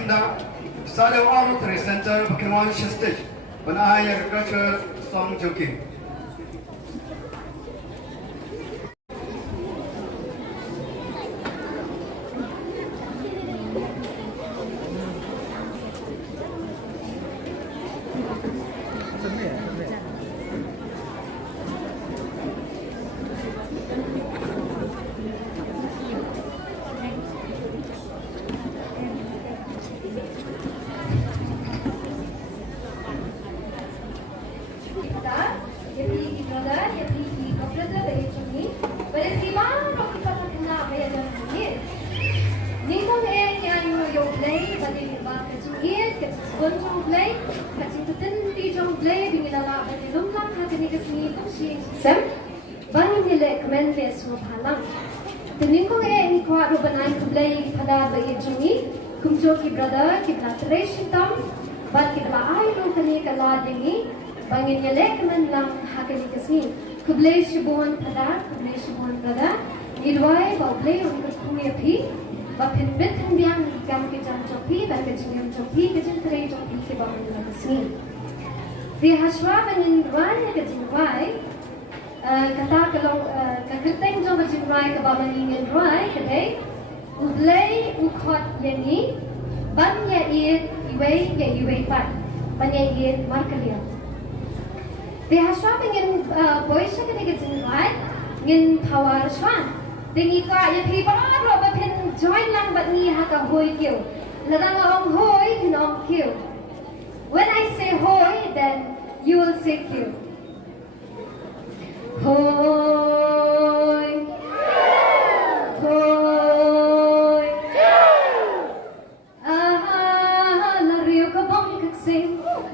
Kinda, Sadew Oratory Center, Pokemon Stage, when I agriculture song joking. Kumjoki brother, kita tereshitam, bat kita ay lo kani kala dingi, bangin yelek man lang hakani kasni. Kublay shibon pada, kublay shibon brother, idway baublay on kuya pi, bapin bit handiang gam ke jam chopi, bat ke jingam chopi, ke jing tere chopi ke bangin lang kasni. Di haswa bangin dway ke jingway, kata kalau kakiteng jom ke jingway ke bangin dway kadai. Ublay ukot yani ban ya iwe pat ban ya iwe markalia. They have shopping in boys shaka de gin right ngin power swan. Dingi ka ya people ro ba pin join lang bat ni ha ka hoy kyo. Ladang ong hoy pin ong kyo. When I say hoy, then you will say kyo. Hoy. Hoy.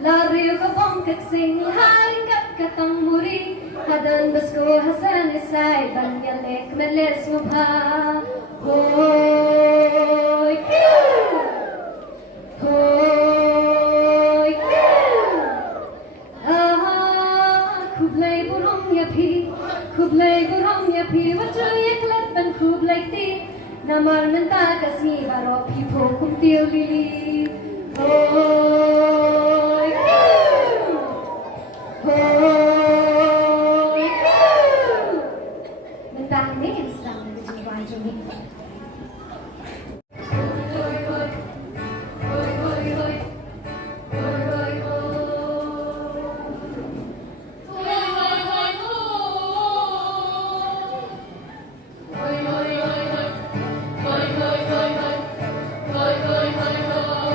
La rio ka bong kaksing haring kat katang muri hadan basko hasan isay banyalek meles mubha hoy hoy kublay burong yapi wacho yeklat ban kublay ti namar menta kasmi baro pipo kumtil lili hoy hoy mentang ni sedang berjumpa jumi Hoy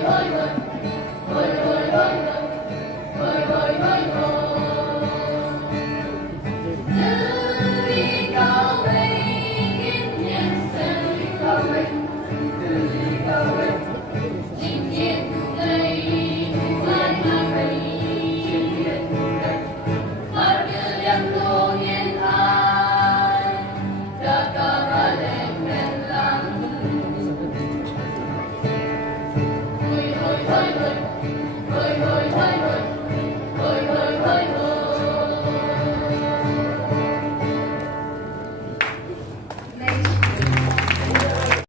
Go away.